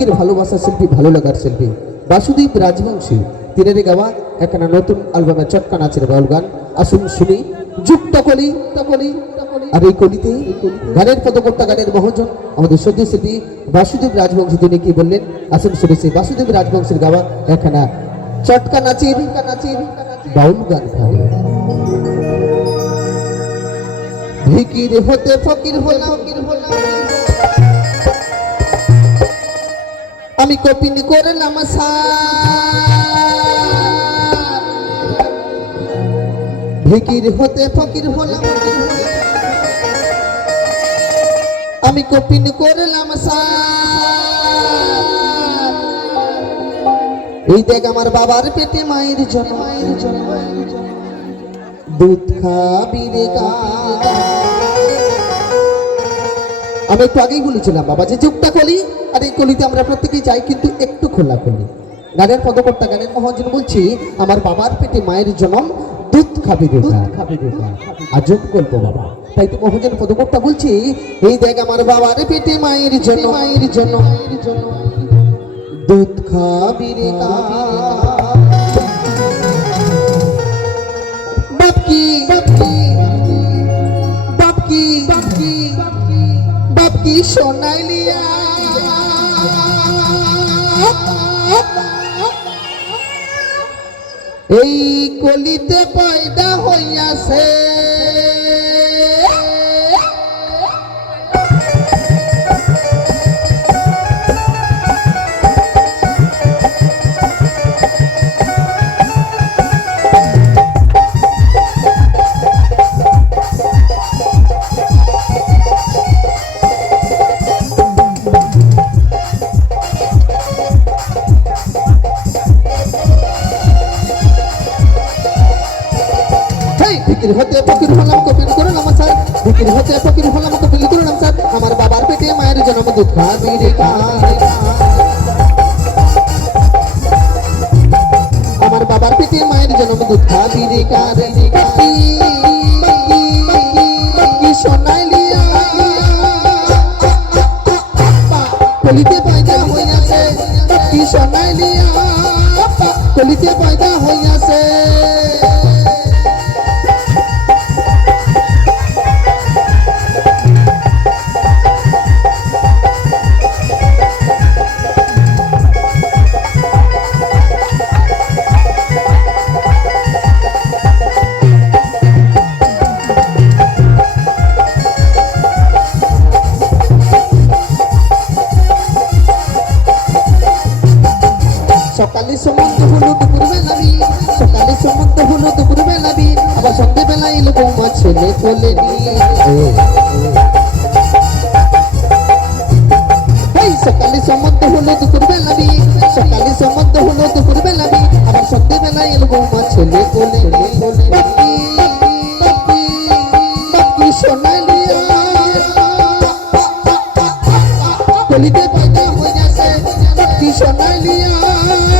যুগের ভালোবাসার শিল্পী, ভালো লাগার শিল্পী। বাসুদীপ রাজবংশী তীরের গাওয়া একখানা নতুন অ্যালবামে চটকা নাচের বাউল গান। আসুন শুনি, যুক্ত কলি তকলি আর এই কলিতে গানের পদকর্তা, গানের মহাজন আমাদের সদ্য শিল্পী বাসুদেব রাজবংশী তিনি কি বললেন? আসুন শুনে সেই বাসুদেব রাজবংশীর গাওয়া একখানা চটকা নাচের নাচের বাউল গান গাবে ভিকির হতে ফকির হলাম। আমি কপিন করলাম সার। ভিকির হতে ফকির হলাম আমি কপিন করলাম। এই দেখ আমার বাবার পেটে মায়ের জন্য মায়ের জন্য। দুধ খাবি রে গা। আমি একটু আগেই বলেছিলাম বাবা যে যুগটা কলি আর এই কলিতে আমরা প্রত্যেকেই যাই কিন্তু একটু খোলা কলি গানের পদকর্তা গানের মহাজন বলছি আমার বাবার পেটে মায়ের জন্ম দুধ খাবি দুধ আজব গল্প বাবা। তাই তো মহাজন পদকর্তা বলছি এই দেখ আমার বাবার পেটে মায়ের জন্য মায়ের জন্য মায়ের জন্য দুধ খাবি রে এই কলিতে পয়দা হইয়াছে। ফকির হতে ফকির হলাম কপিল করলাম স্যার আমার বাবার পেটে মায়ের জন্ম দুধ ভাবি রে। আমার বাবার পেটে মায়ের জন্ম দুধ ভাবি রে কারে রে সকালে সমন্ত হলো দুপুর বেলাবি সকালে সমন্ত হলো দুপুর বেলাবি আবার সন্ধে বেলা এলো বৌমা ছেলে কোলে সকালে সমন্ত হলো দুপুর বেলাবি সকালে সমন্ত হলো দুপুর বেলাবি আবার সন্ধে বেলা এলো বৌমা ছেলে কোলে সোনালিয়া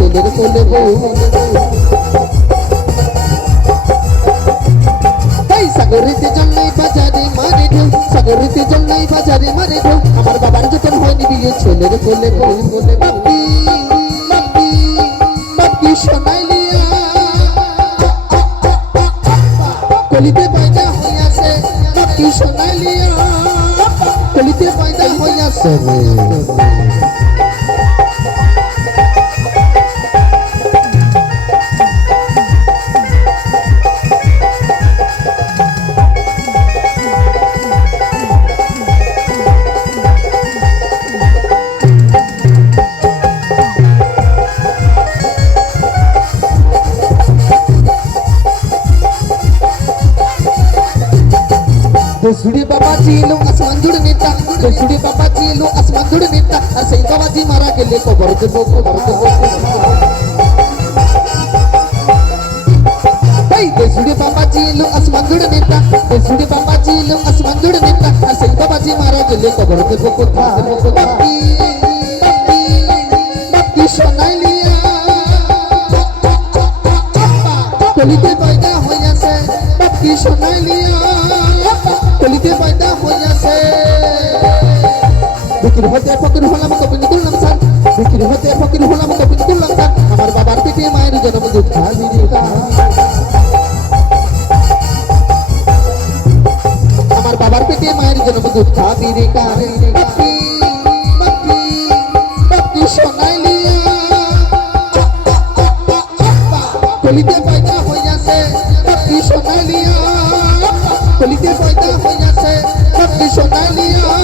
ছেলের কোলে বউ এই সাগরিতে জন্মাই বাজারে মারে ঢেউ, সাগরিতে জন্মাই বাজারে মারে ঢেউ। আমার বাবার যখন হয়নি বিয়ে, ছেলের কোলে বউ কোলে কলিতে পয়দা হইয়াছে বাপি কলিতে পয়দা হইয়াছে भोसड़ी बाबा चीलू आसमान जुड़ नीता भोसड़ी बाबा चीलू आसमान जुड़ नीता, अरे सही बाबा जी मारा के लिए को भर दे को भर दे. भाई भोसड़ी बाबा चीलू आसमान जुड़ नीता भोसड़ी बाबा चीलू आसमान जुड़ नीता, अरे सही बाबा जी मारा के लिए को भर दे को भर दे. को बाकी बाकी बाकी सुनाई लिया. कोली बाकी सुनाई लिया. কলিতে পয়দা হইয়াছে বিক্রি হতে ফকির হলাম কপিন করলাম স্যার। বিক্রি হতে ফকির হলাম কপিন করলাম স্যার। আমার বাবার পেটে মায়ের জন্ম দুধ খাবি আমার বাবার পেটে মায়ের জন্ম দুধ খাবি রে কারে কলিতে পয়দা হইয়াছে কলিতে পয়দা হইয়াছে সত্যি সোনা